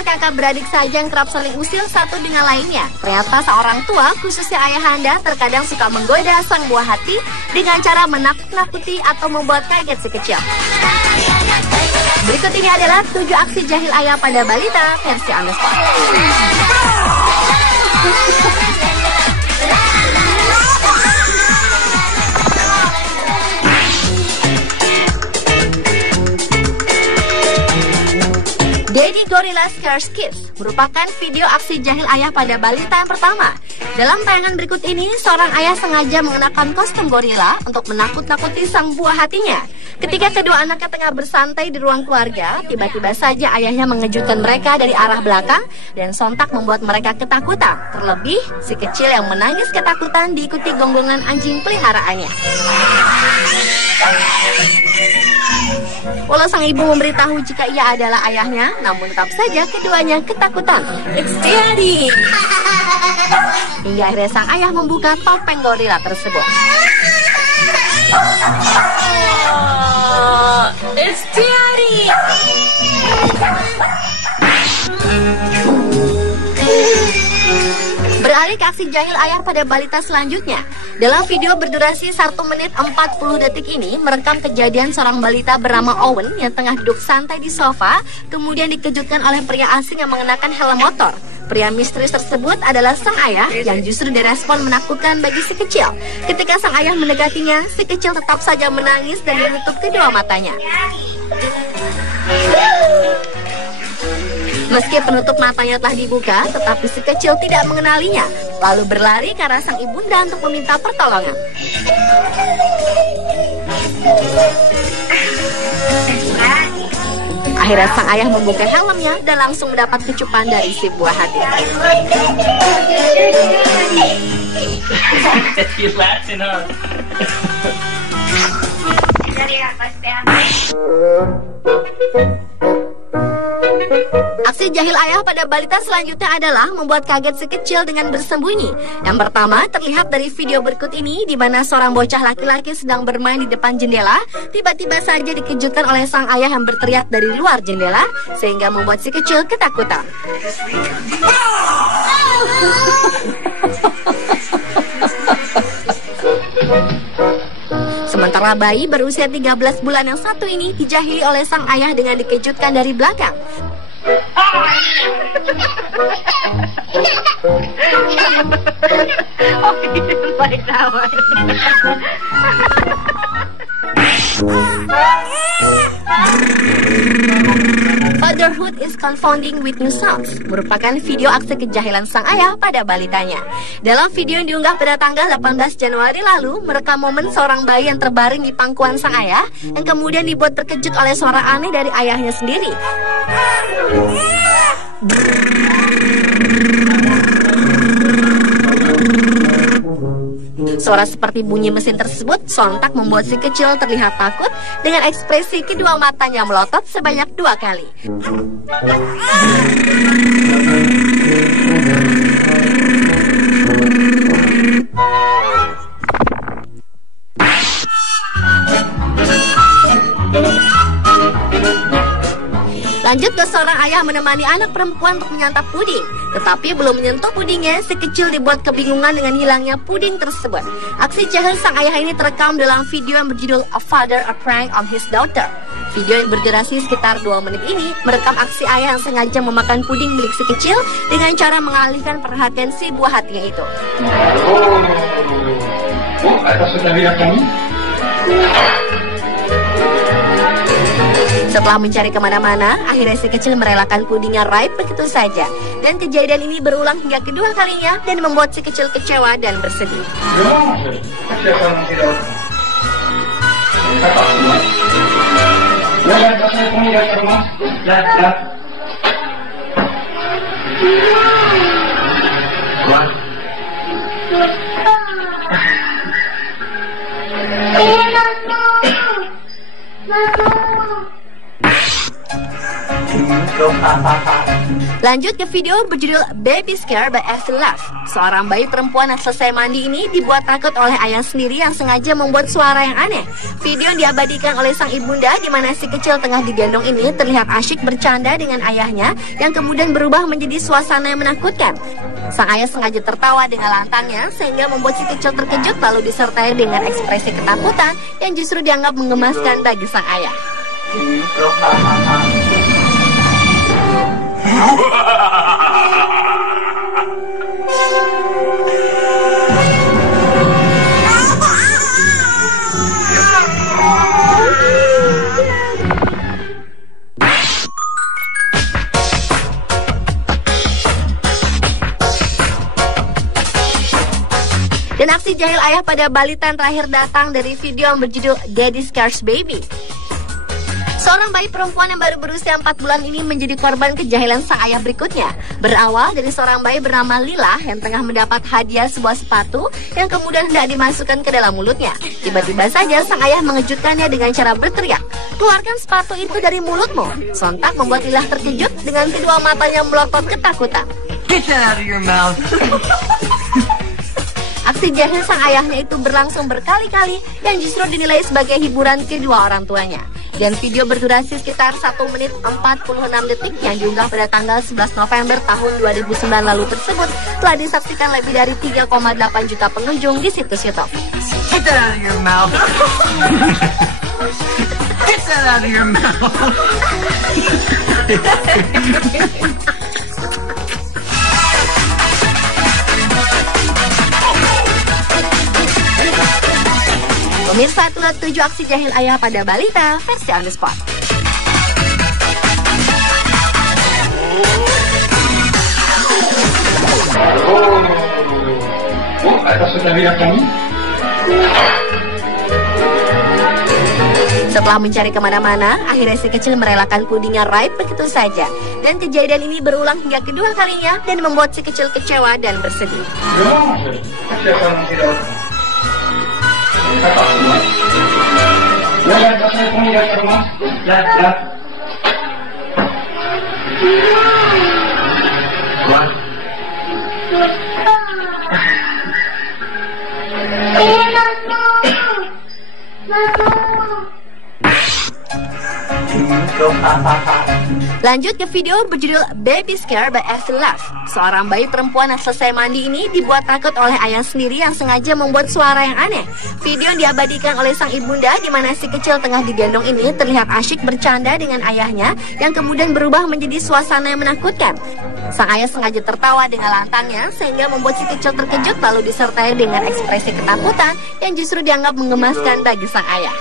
sekedar kakak beradik saja yang kerap saling usil satu dengan lainnya. Ternyata seorang tua, khususnya ayahanda, terkadang suka menggoda sang buah hati dengan cara menakut-nakuti atau membuat kaget si kecil. Berikut ini adalah 7 aksi jahil ayah pada balita versi on the spot. Daddy Gorilla Scares Kids merupakan video aksi jahil ayah pada balita yang pertama. Dalam tayangan berikut ini, seorang ayah sengaja mengenakan kostum gorila untuk menakut-nakuti sang buah hatinya. Ketika kedua anaknya tengah bersantai di ruang keluarga, tiba-tiba saja ayahnya mengejutkan mereka dari arah belakang dan sontak membuat mereka ketakutan. Terlebih, si kecil yang menangis ketakutan diikuti gonggongan anjing peliharaannya. Walau sang ibu memberitahu jika ia adalah ayahnya, namun tetap saja keduanya ketakutan. It's Daddy! Hingga akhirnya sang ayah membuka topeng gorila tersebut. It's Daddy! Beralih ke aksi jahil ayah pada balita selanjutnya. Dalam video berdurasi 1 menit 40 detik ini merekam kejadian seorang balita bernama Owen yang tengah duduk santai di sofa, kemudian dikejutkan oleh pria asing yang mengenakan helm motor. Pria misterius tersebut adalah sang ayah yang justru direspon menakutkan bagi si kecil. Ketika sang ayah mendekatinya, si kecil tetap saja menangis dan menutup kedua matanya. Meski penutup matanya telah dibuka, tetapi si kecil tidak mengenalinya, lalu berlari ke arah sang ibunda untuk meminta pertolongan. Akhirnya sang ayah membuka helmnya dan langsung mendapat kecupan dari si buah hati. Aksi jahil ayah pada balita selanjutnya adalah membuat kaget si kecil dengan bersembunyi. Yang pertama terlihat dari video berikut ini, di mana seorang bocah laki-laki sedang bermain di depan jendela. Tiba-tiba saja dikejutkan oleh sang ayah yang berteriak dari luar jendela, sehingga membuat si kecil ketakutan. Sementara bayi berusia 13 bulan yang satu ini dijahili oleh sang ayah dengan dikejutkan dari belakang. Fatherhood is Confounding with New Songs merupakan video aksi kejahilan sang ayah pada balitanya. Dalam video yang diunggah pada tanggal 18 Januari lalu, merekam momen seorang bayi yang terbaring di pangkuan sang ayah yang kemudian dibuat terkejut oleh suara aneh dari ayahnya sendiri. Suara seperti bunyi mesin tersebut sontak membuat si kecil terlihat takut dengan ekspresi kedua matanya melotot sebanyak 2 kali. Lanjut ke seorang ayah menemani anak perempuan untuk menyantap puding. Tetapi belum menyentuh pudingnya, si kecil dibuat kebingungan dengan hilangnya puding tersebut. Aksi jahil sang ayah ini terekam dalam video yang berjudul A Father a Prank on His Daughter. Video yang berdurasi sekitar 2 menit ini merekam aksi ayah yang sengaja memakan puding milik si kecil dengan cara mengalihkan perhatian si buah hatinya itu. Setelah mencari kemana-mana, akhirnya si kecil merelakan pudingnya raib begitu saja. Dan kejadian ini berulang hingga kedua kalinya dan membuat si kecil kecewa dan bersedih. Lanjut ke video berjudul Baby Scare by Effie Love. Seorang bayi perempuan yang selesai mandi ini dibuat takut oleh ayah sendiri yang sengaja membuat suara yang aneh. Video yang diabadikan oleh sang ibunda di mana si kecil tengah digendong ini terlihat asyik bercanda dengan ayahnya yang kemudian berubah menjadi suasana yang menakutkan. Sang ayah sengaja tertawa dengan lantangnya sehingga membuat si kecil terkejut lalu disertai dengan ekspresi ketakutan yang justru dianggap menggemaskan bagi sang ayah. Dan aksi jahil ayah pada balita yang terakhir datang dari video yang berjudul Daddy Scares Baby. Seorang bayi perempuan yang baru berusia 4 bulan ini menjadi korban kejahilan sang ayah berikutnya. Berawal dari seorang bayi bernama Lila yang tengah mendapat hadiah sebuah sepatu yang kemudian hendak dimasukkan ke dalam mulutnya. Tiba-tiba saja sang ayah mengejutkannya dengan cara berteriak, "Keluarkan sepatu itu dari mulutmu!" Sontak membuat Lila terkejut dengan kedua matanya melotot ketakutan. Get that out of your mouth. Aksi jahil sang ayahnya itu berlangsung berkali-kali yang justru dinilai sebagai hiburan kedua orang tuanya. Dan video berdurasi sekitar 1 menit 46 detik yang diunggah pada tanggal 11 November tahun 2009 lalu tersebut telah disaksikan lebih dari 3,8 juta pengunjung di situs YouTube. Get that out of your mouth. Get that out of your mouth. Pemirsa, itulah 7 aksi jahil ayah pada balita versi on the spot. Setelah mencari kemana-mana, akhirnya si kecil merelakan pudingnya raib begitu saja. Dan kejadian ini berulang hingga kedua kalinya dan membuat si kecil kecewa dan bersedih. Lanjut ke video berjudul Baby Scare by Effie Love. Seorang bayi perempuan yang selesai mandi ini dibuat takut oleh ayah sendiri yang sengaja membuat suara yang aneh. Video yang diabadikan oleh sang ibunda di mana si kecil tengah digendong ini terlihat asyik bercanda dengan ayahnya yang kemudian berubah menjadi suasana yang menakutkan. Sang ayah sengaja tertawa dengan lantangnya sehingga membuat si kecil terkejut lalu disertai dengan ekspresi ketakutan yang justru dianggap menggemaskan bagi sang ayah.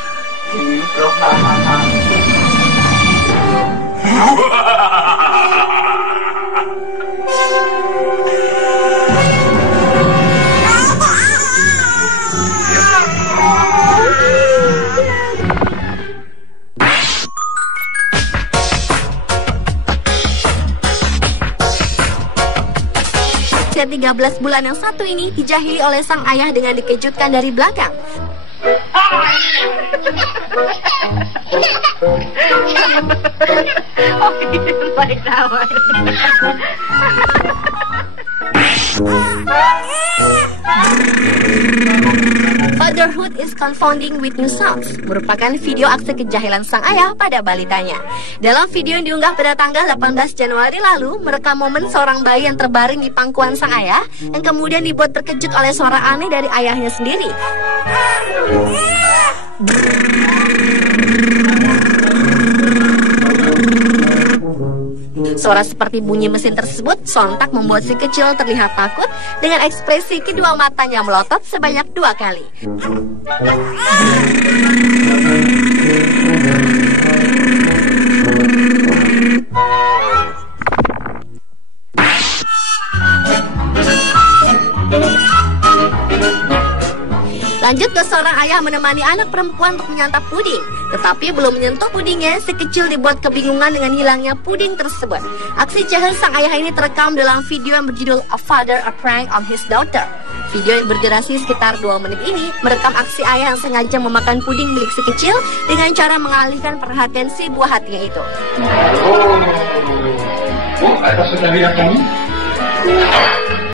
Usia 13 bulan yang satu ini dijahili oleh sang ayah dengan dikejutkan dari belakang. Oh, he didn't like that one. Fatherhood is confounding with new songs merupakan video aksi kejahilan sang ayah pada balitanya. Dalam video yang diunggah pada tanggal 18 Januari lalu merekam momen seorang bayi yang terbaring di pangkuan sang ayah yang kemudian dibuat terkejut oleh suara aneh dari ayahnya sendiri. Suara seperti bunyi mesin tersebut sontak membuat si kecil terlihat takut dengan ekspresi kedua matanya melotot sebanyak 2 kali. Lanjut ke seorang ayah menemani anak perempuan untuk menyantap puding. Tetapi belum menyentuh pudingnya, si kecil dibuat kebingungan dengan hilangnya puding tersebut. Aksi jahil sang ayah ini terekam dalam video yang berjudul A Father a Prank on His Daughter. Video yang berdurasi sekitar 2 menit ini merekam aksi ayah yang sengaja memakan puding milik si kecil dengan cara mengalihkan perhatian si buah hatinya itu. Oh, atas sudah lihat kamu?